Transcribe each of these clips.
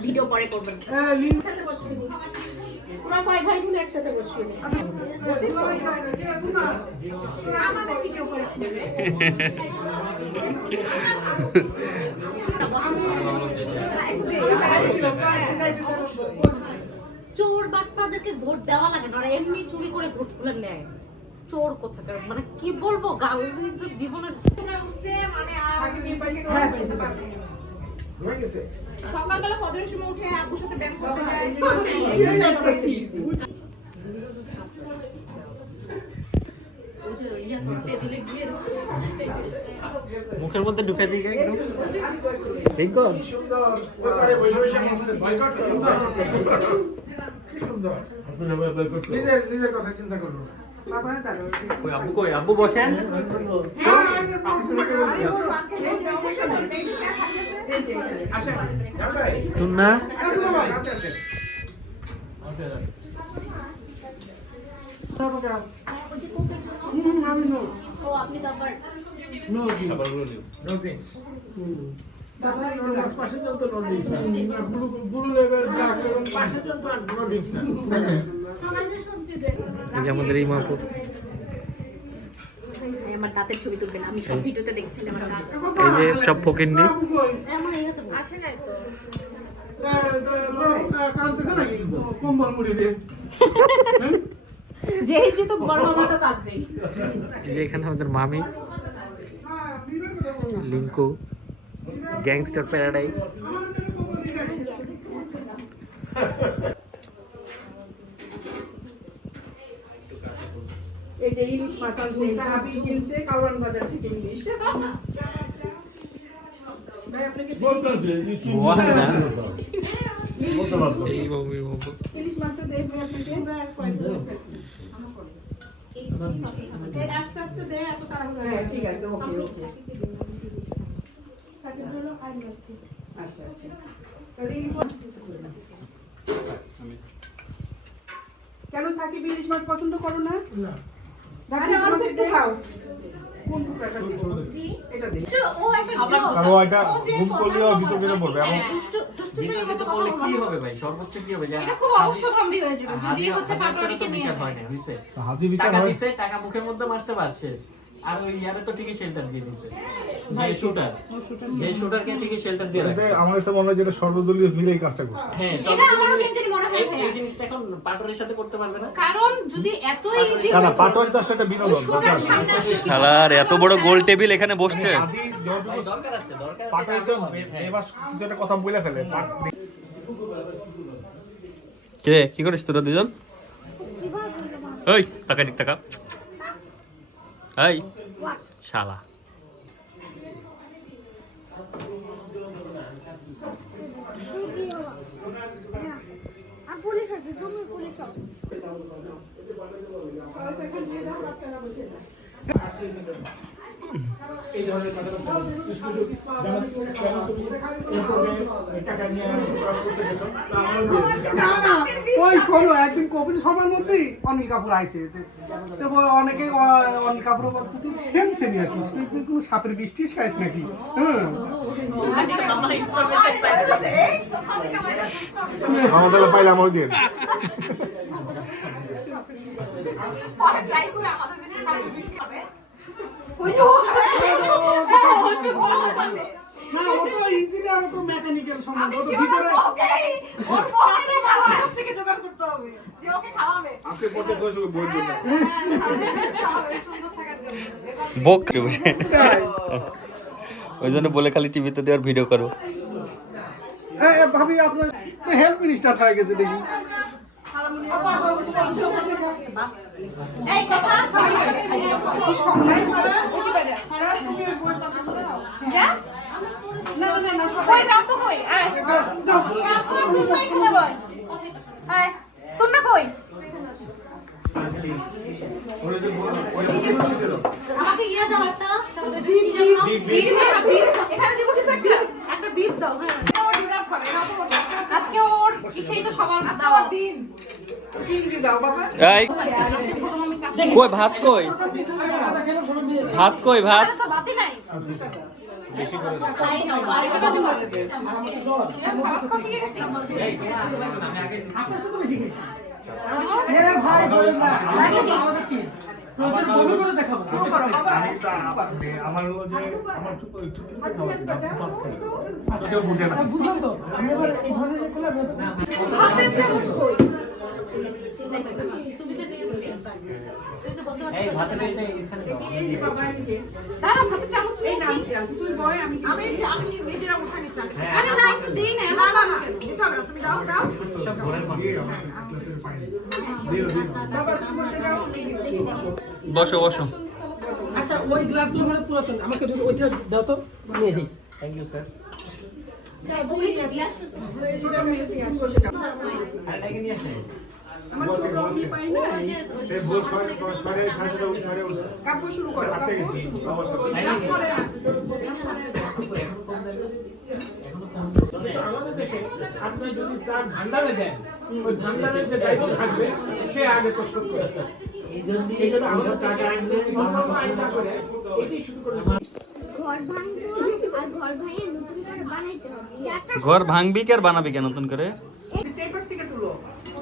Video পরে করবেন একসাথে বসবে বাটপাদেরকে ভোট দেওয়া লাগে না ওরা এমনি চুরি করে ভোটগুলো নেয়। চোর কোথাকার মানে কি বলব গাল তো জীবনের সকালবেলা ফজরের সময় উঠে আব্বুর সাথে ব্যায়াম করতে যায়। ওই যে ইয়া টেবিলে গিয়ে মুখের মধ্যে ঢুকে দিই একদম। রিঙ্কন নিজের নিজের কথা চিন্তা করব কই আব্বু কই? আব্বু বসেন। তুন না? ওই যে কোপের জন্য ও আপনি আমাদের এই মাপু আমার দাঁতের ছবি তুলবেন আমি সব ভিডিওতে দেখতে আমার দাঁত এই যে সব ফকিন্নি। এমন আসে নাই তো। কম্বল মুড়ি দিয়ে। যেই যে বড় মামা তো কাঁদবে। এই যে এখানে আমাদের মামি লিঙ্কু। গ্যাংস্টার প্যারাডাইস এই যে ইলিশ মাছ আনছে হাবি কিনছে কাওয়ান বাজার থেকে ইলিশ দেখবে আপনাকে আস্তে আস্তে দে এত তাড়াহুড়ো হ্যাঁ ঠিক আছে ওকে ওকে আচ্ছা আচ্ছা তাহলে ইলিশ মাছ কেন সাকিব ইলিশ মাছ পছন্দ করো না? আরে অল্প একটু খাও। কোন টুকরাটা দিব? এটা দে। ও একটা কারও একটা ঘুম করলেও ভিতর ভিতরে পড়বে এবং দুষ্টু দুষ্টু ছেলের বিতর্কিত মতো কথা করলে কি বলো। হবে ভাই? সর্বোচ্চ কি হবে? এটা খুব অবশ্যম্ভাবী হয়ে যাবে। যদি হচ্ছে পাটোয়ারিকে নিয়ে বিচার যায় হয় না হাতি বিচার টাকা টাকা মুখের মধ্যে মারছে বাস শেষ। আর ওই ইয়ারে তো ঠিকই শেল্টার দিয়ে দিছে। যে শুটার যে শুটারকে ঠিকই শেল্টার দিয়ে রাখছে। আমার কাছে মনে হয় যেটা সর্বদলীয় মিলে এই কাজটা করছে। হ্যাঁ এটা আমারও মিলে- মনে হয় এই- জিনিসটা এখন পাটোয়ারির সাথে করতে পারবে না? কারণ যদি এত ইজি না না তো আসলে একটা বিনোদন দরকার শালার এত বড় গোল টেবিল এখানে বসছে। দরকার আছে দরকার আছে তো এবার কিছু একটা কথা বলে ফেলে কে কি করিস তোরা দুজন? ওই টাকা দিক টাকা এই শালা। আর পুলিশ আছে তুমি পুলিশ হও এই ধরনের ওই শোনো একদিন কপিল শর্মার মধ্যেই অনিল কাপুর আইছে। তো অনেকে অনিল কাপুর বলতে তুই সেম সেমি তুই কোনো সাপের বৃষ্টি শেষ নাকি? হ্যাঁ আমাদের পাইলাম ওই দিন না ও তো ইঞ্জিনিয়ার তো মেকানিক্যাল সম্বন্ধ ও তো ভিতরে আজকে পথে কয়েছে বই জন্য বক ওই জন্য বলে খালি টিভিতে দেওয়ার ভিডিও করো। ভাবি আপনার হেলথ মিনিস্টার হয়ে গেছে দেখি। এই কথা যা। কই কাকু কই আয় কাকু তুই না আয়। তোর না কই? আমাকে ইয়ে দাও একটা। এখানে দিব কিছু একটা? একটা বিপ দাও হ্যাঁ। আজকে ওর সেই তো সবার দিন। দাও বাবা এই কই ভাত কই? ভাত কই ভাত? আমার এই ভাতের বসে বসো বসো। আচ্ছা ওই গ্লাসগুলো মানে পুরাতন আমাকে দুটো ওইটা দাও তো নিয়ে যাই। থ্যাংক ইউ স্যার নিয়ে আসেন আমার ছোট আমি পাই না এই ভোর ছয় ছয় সাড়ে ছয়টা উঠে উঠছে। কাব্য শুরু করো কাব্য শুরু করো। আপনি যদি তার ভান্ডারে দেন ওই ভান্ডারের যে দায়িত্ব থাকবে সে আগে তো করে এই জন্য আমাদের টাকা আনলে আইনটা করে এটাই শুরু করে ঘর ভাঙবো আর ঘর ভাঙিয়ে নতুন করে বানাইতে হবে। ঘর ভাঙবি কি আর বানাবি কে নতুন করে?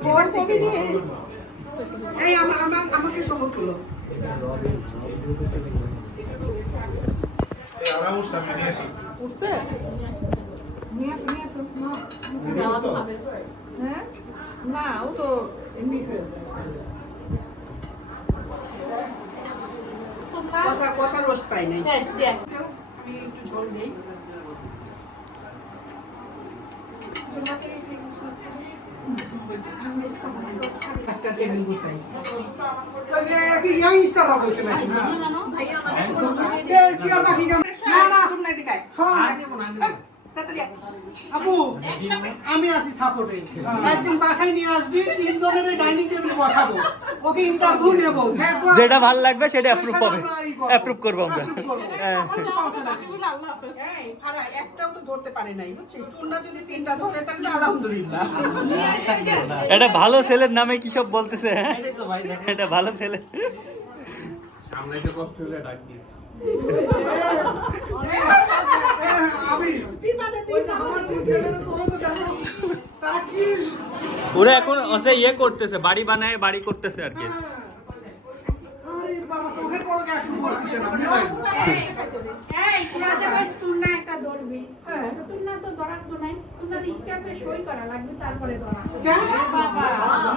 আমাকে নিয়ে হ্যাঁ না ও তো এমনি। কথা কথা রোস্ট পাই নাই আমি একটু ঝোল দিই একটা টেবিল গুছাই ওই যে কি youngster-রা বলছে নাকি? এ, শিয়াল পাখি কেমন? না, না, আপু, আমি আছি সাপোর্টে একদিন বাসায় নিয়ে আসবি তিনজনের ডাইনিং টেবিল বসাবো। ওকে ইন্টারভিউ নেব। যেটা ভালো লাগবে সেটা অ্যাপ্রুভ হবে। অ্যাপ্রুভ করব। আমরা। হ্যাঁ। কোনো সমস্যা নাই। এই, ফারা, একটাও তো ধরতে পারে নাই বুঝছিস? তোমরা যদি তিনটা ধরে তাহলে তো আলহামদুলিল্লাহ। এটা ভালো ছেলের নামে কি সব বলতেছে হ্যাঁ? এটা ভালো ছেলে। সামলাইতে কষ্ট হলে ডাক দিস। দেখো, ওরা এখন হচ্ছে ইয়ে করতেছে বাড়ি বানায় বাড়ি করতেছে আর কি?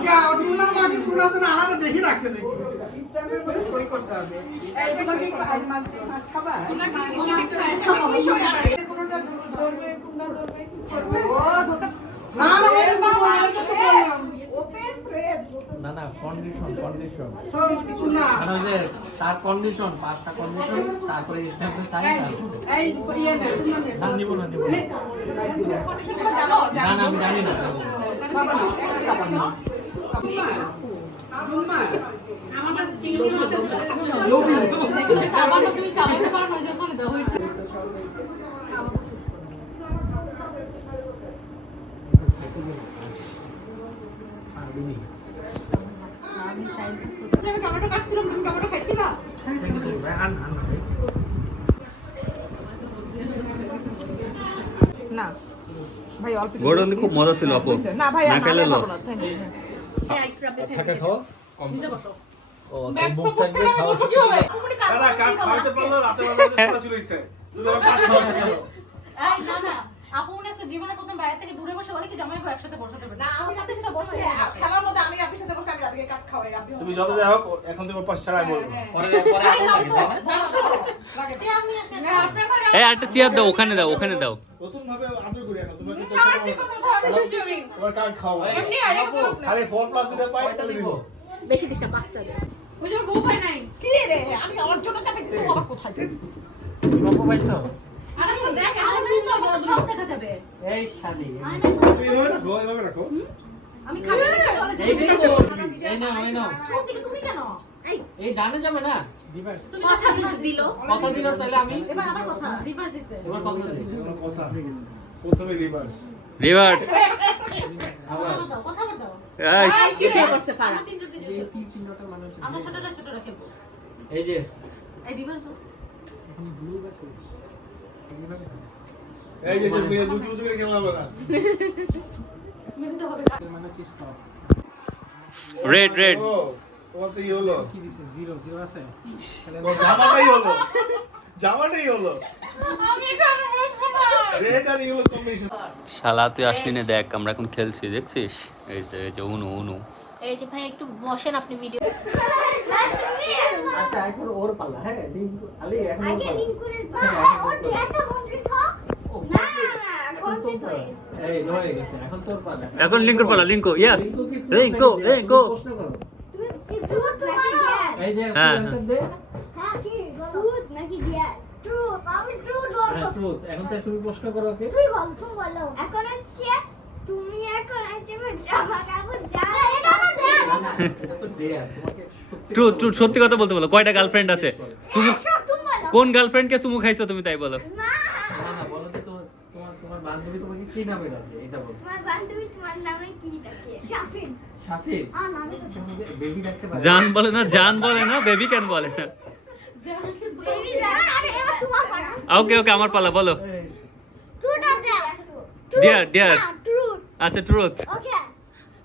ইয়া, দেখি রাখছে নাকি? না, না, কন্ডিশন কন্ডিশন তার কন্ডিশন পাঁচটা কন্ডিশন তারপরে না না আমি জানি না। টমেটো কাটছিলাম তুমি টমেটো খাইছিলা না ভাই অল্প গোডন খুব মজা ছিল আপু না ভাই খেলে লস থাকা খাওয়া ও আপু মনে আজকে প্রথম বাইরে থেকে দূরে বসে বলে কি জামাই একসাথে বসাতে না আমি রাতে সেটা বসে খেলার মধ্যে আমি সাথে বসে আমি কাট খাওয়াই তুমি যত যাই হোক এখন তুমি পাঁচ ছাড়াই বলব পরে পরে আপন লাগে তাই না এই একটা চেয়ার দাও ওখানে দাও ওখানে দাও। নতুন ভাবে আদর করি এখন তোমাকে তো তোমার কার্ড খাওয়া। এমনি আইডিয়া খালি ফোর প্লাস এটা পাই তাহলে দিব। বেশি দিছে পাঁচটা দে। ওই যে বউ পাই নাই। কি রে আমি ওর জন্য চাপে দিছি আবার কোথায় যাবে? বাবু পাইছো? আরে তো দেখ আমি তো সব দেখা যাবে। এই শালি তুমি রাখো এভাবে রাখো। আমি খালি এই যাব এই তুমি কেন? এই। ডানে না? রিভার্স তুমি কথা দিল কথা দিল তাহলে আমি এবার আবার কথা রিভার্স দিছে। এবার কথা দিই কথা প্রথমে রিভার্স রিভার্স আবার এই, কিসে করছে এই যে। এই বিমান তো। এই যে মেয়ে লুচি করে রেড রেড ও তোমার তো ই হলো ও, জামাটাই হলো। জামাটাই হলো। রেড শালা তুই আসলি না দেখ আমরা এখন খেলছি দেখছিস? এই যে এই যে উনু উনু। এই যে ভাই একটু বসেন আপনি ভিডিও আচ্ছা এখন ওর পালা হ্যাঁ আলে এখন ওর পালা। এই হয়ে গেছে এখন তোর পালা। এখন লিঙ্কর পালা লিঙ্কো ইয়েস লিঙ্কো কি লিঙ্কো লিঙ্কো প্রশ্ন করো। এই যে হ্যাঁ, অ্যানসার দে হ্যাঁ, হ্যাঁ ট্রুথ এখন তো তুমি প্রশ্ন করো ওকে। এখন হচ্ছে তুমি এখন হচ্ছে জামা কাপড় যা না না এটা তো ডেয়ার তোমাকে সত্যি কথা বলতে বলো কয়টা গার্লফ্রেন্ড আছে? চুমু কোন গার্লফ্রেন্ডকে চুমু খাইছো তুমি তাই বলো? না। না বলো তো তোমার তোমার তোমার বান্ধবী তোমাকে কি নামে ডাকে এটা বলো। তোমার বান্ধবী তোমার নামে কি ডাকে? শাফিন। শাফির আর নামে বেবি ডাকতে পারে। জান বলে না জান বলে না বেবি কেন বলে না? ওকে ওকে আমার পালা বলো। ডিয়ার ডিয়ার আচ্ছা ট্রুথ ওকে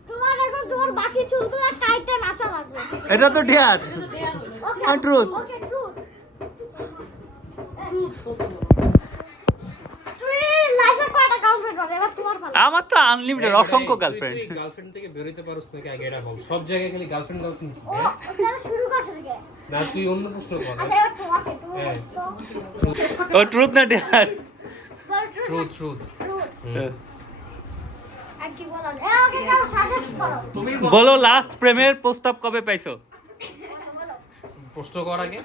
তোমার এখন তোমার বাকি চুলগুলো কাইটে নাচা লাগবে এটা তো ডিয়ার ওকে আর ট্রুথ ওকে ট্রুথ তুই লাইফে কয়টা গার্লফ্রেন্ড হবে এবার তোমার পালা আমার তো আনলিমিটেড অসংখ্য গার্লফ্রেন্ড গার্লফ্রেন্ড থেকে বেরোতে আগে এটা বল সব জায়গায় খালি গার্লফ্রেন্ড গার্লফ্রেন্ড ও তাহলে শুরু করছে না তুই অন্য প্রশ্ন কর। আচ্ছা তোমাকে তুমি হ্যাঁ। ও ট্রুথ না dare truth truth truth truth আর কি বলার এ ওকে কেন সাজেস্ট করো? তুমি বলো। লাস্ট প্রেমের প্রস্তাব কবে পাইছো? প্রশ্ন কর আগে।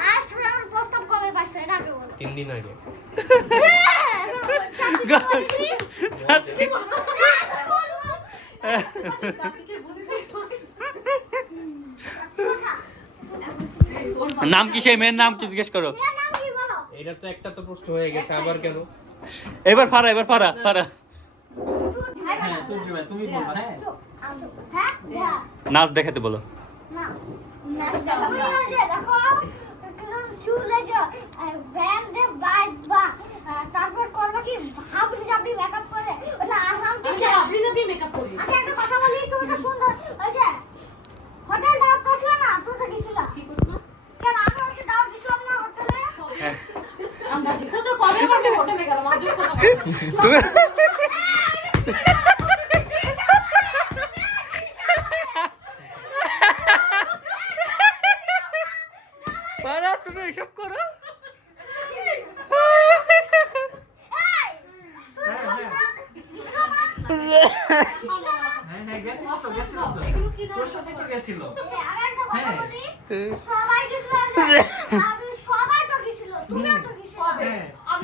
লাস্ট রাউন্ড প্রস্তাব কবে পাইছো? এটা আগে বলো। তিন দিন আগে। নাম কি সেই মেয়ের নাম কি জিজ্ঞেস করো? এটা তো একটা তো প্রশ্ন হয়ে গেছে আবার কেন? এবার ফারা এবার ফারা ফারা তুমি তুমি বলবা হ্যাঁ নাচ দেখাতে বলো। না নাচ দেখাবো না দেখো চুলে তারপর করবে কি হাবড়ি জাবড়ি মেকআপ করে ওটা আসাম কি আমি যে আপনি আপনি মেকআপ করি আচ্ছা একটা কথা বলি তুমি তো সুন্দর ওই যে হোটেল ডাউট করছিল না তুই তো গেছিল কি করছ কেন আমি হচ্ছে ডাউট দিছিলাম না হোটেলে আন্দাজি তো তো কবে কবে হোটেলে গেল মাঝে কথা তুমি ফারা তুমি এসব করো হ্যাঁ হ্যাঁ গেছিল তো। গেছিল তো তোর সাথে তো গেছিল? আর একটা কথা। সবাই গেছিল আমি সবাই তো গেছিল তুমিও তো গেছিল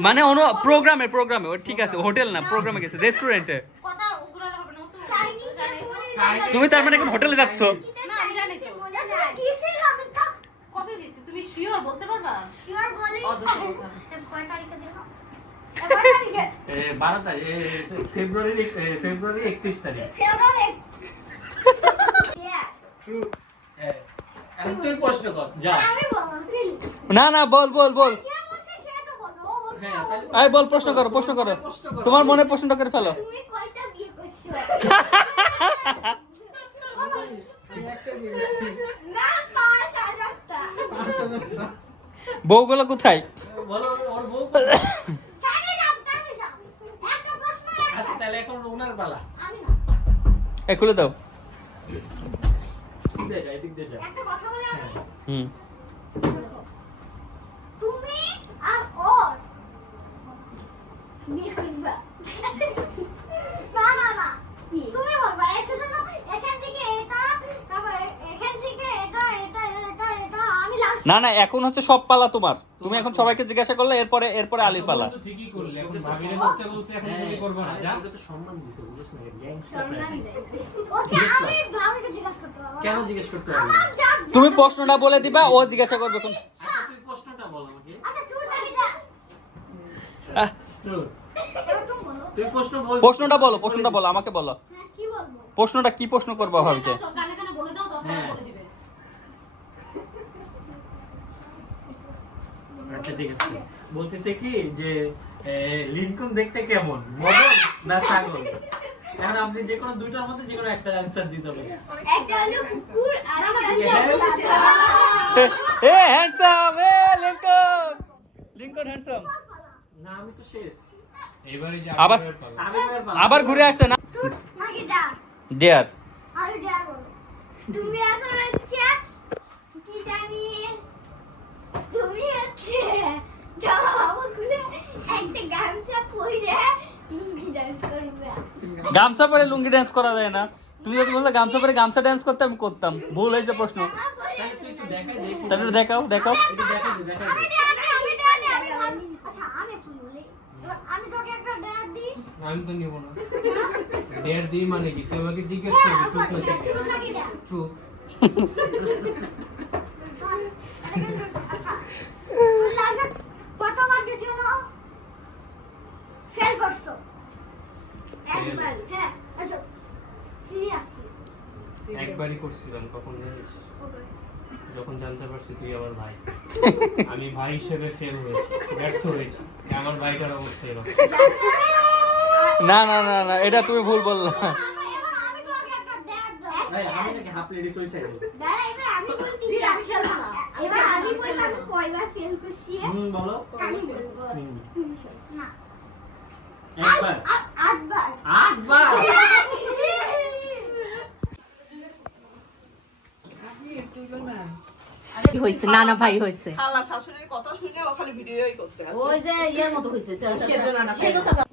মানে অন্য প্রোগ্রামে প্রোগ্রামে ও ঠিক আছে হোটেল না প্রোগ্রামে গেছে রেস্টুরেন্টে। কথা উগুরালে হবে না ও তো চাইনিজ জানে তো। তুমি তার মানে এখন হোটেলে যাচ্ছ? তুমি শিওর বলতে পারবা? শিওর বলি। কয় তারিখে এ, বারো তারিখ ফেব্রুয়ারি একত্রিশ তারিখ। তুই প্রশ্ন কর যা। না না বল বল বল। হ্যাঁ। আই বল প্রশ্ন করো প্রশ্ন করো। তোমার মনে প্রশ্নটা করে ফেলো। বউগুলো কোথায় বলো ওর বউ টাইমে যাও টাইমে যাও একটা প্রশ্ন একটা। আচ্ছা তাহলে এখন ওনার পালা আমি না এ খুলে দাও। হুম তুমি আর ওর বিয়ে করবা না না না তুমি বলবা একজন এখান থেকে এটা তারপর এখান থেকে এটা এটা এটা এটা আমি লাস্ট না না এখন হচ্ছে সব পালা তোমার। তুমি এখন সবাইকে জিজ্ঞাসা করলে এরপরে এরপরে আলির পালা। ঠিকই করলে এখন ভাবিরে করতে বলছে এখন তুমি করবে না যা। তো সম্মান দিছে বুঝছ না ওকে আমি ভাবিকে জিজ্ঞাসা করতে পারব কেন জিজ্ঞেস করতে হবে তুমি প্রশ্নটা বলে দিবা ও জিজ্ঞাসা করবে কোন আচ্ছা তুই প্রশ্নটা বল আমাকে। আচ্ছা তুই নাকি প্রশ্নটা বলো প্রশ্নটা বলো আমাকে বলো। হ্যাঁ কি বলব? প্রশ্নটা কি প্রশ্ন করব ভাবিতে কানে কানে বলে দাও তখন হ্যাঁ। বলে দিবে আচ্ছা ঠিক আছে বলতেছে কি যে লিঙ্কন দেখতে কেমন? মদন না ছাগল? এখন আপনি যে কোনো দুইটার মধ্যে যে কোনো একটা অ্যান্সার দিতে হবে। একটা হলো কুকুর আর a handsome a Lincoln Lincoln handsome না আমি তো শেষ। আবার আবার ঘুরে আসতে না? নাকি ডিয়ার আমি তুমি এখন হচ্ছে কি জানি? তুমি হচ্ছে গামছা পরে লুঙ্গি ডান্স করবে। গামছা পরে লুঙ্গি ড্যান্স করা যায় না। তুমি যদি বলতে গামছা পরে গামছা ড্যান্স করতে আমি করতাম। ভুল হয়েছে প্রশ্ন। তাহলে দেখাও দেখাও। আচ্ছা আমি তো নিব না। ডেয়ার দিই মানে কি? তুই আমাকে জিজ্ঞেস হ্যাঁ, করবি না তোর নাকি ডাক? ট্রুথ আচ্ছা লাইফে কতবার গেছো ফেল করছ। একবার হ্যাঁ। আচ্ছা সিরিয়াসলি একবারই করছিলাম কখন জানিস? যখন জানতে পারছি তুই আমার ভাই। আমি ভাই হিসেবে ফেল হয়েছি ব্যর্থ হয়েছি। আমার ভাইটার অবস্থা এরকম না না না না এটা তুমি ভুল বললা। আমি তোমাকে একটা ডাক দাও। আমি নাকি হাফ লেডিস দাঁড়া এবার আমি না। বলব আমি কয়বার ফেল করছি? হুম বলো। আমি বলব। তুমি শোনো। না। একবার। আটবার। আটবার? হয়েছে? নানা ভাই হয়েছে। খালা শাশুড়ির কথা শুনে ও খালি ভিডিওই করতে ওই যে ইয়ের মতো হয়েছে সেজন্য